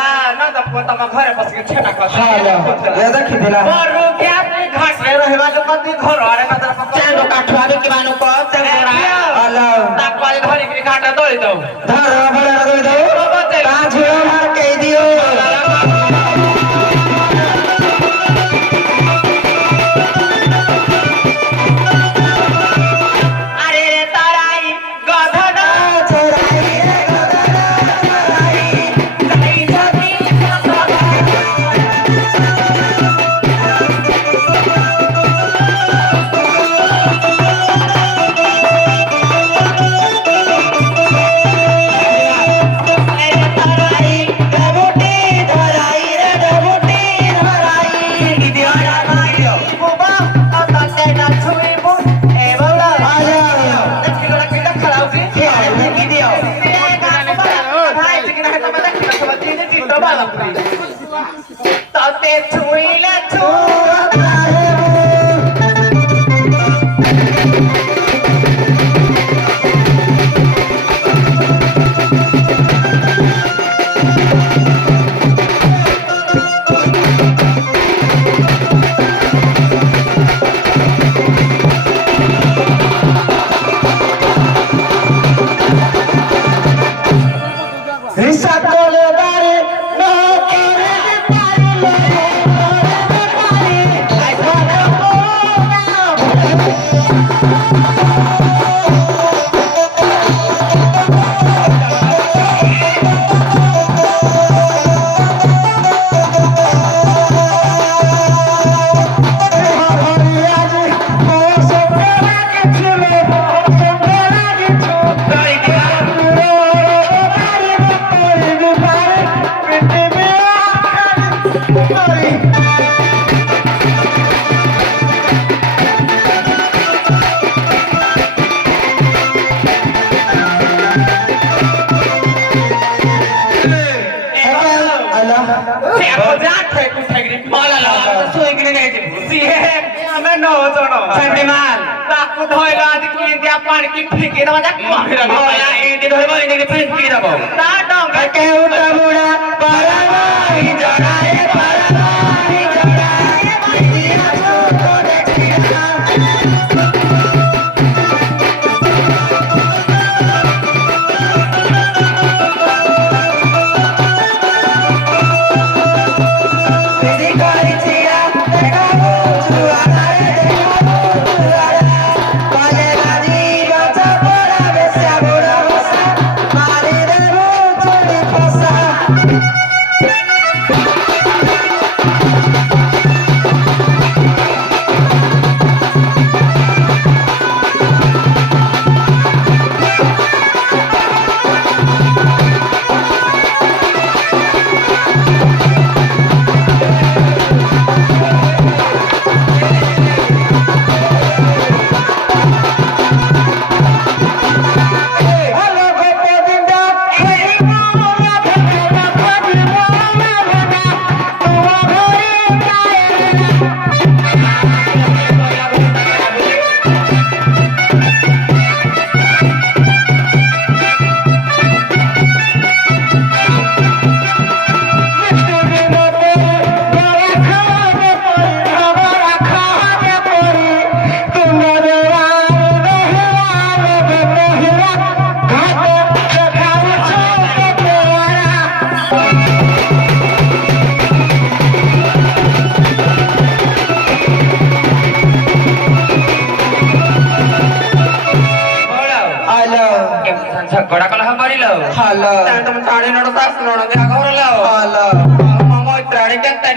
घरे बस के छेटा कर ये देखि दिला और क्या अपने घाट में रहबा जो कति घर आरे मतलब चेंडो काठवाबे के मानु को चंगरा अला ताकवाले धरी के काटा दोई दो धर बड़ा दोई दो पांच मार के दियो अरे रे ताराई गधना चोराई रे गधना चोराई नहीं जाती पानी की फेंकी ना मजा या इंडी धरबो इंडी की फेंकी देबो ना डंग के उठा बुड़ा परवाई जड़ाए परवाई जड़ाए मैया तो देखिया तेरी कारी चिया देखा वो जुआरा रे देखा वो जुआरा काले राजी गचा बड़ा बेसा बुड़ा बसा मारी रे वो छोड़ी फसा ଝଗଡ଼ା କଲହ କରିଲ ହାଲ ତାହେଲେ ତମ ଶାଢୀ ନଡ ଶାଶୁ ନଡ ଦେହ ଘରଲ ହାଲ ମୋ ମୈତ୍ରାଣୀ କେତେ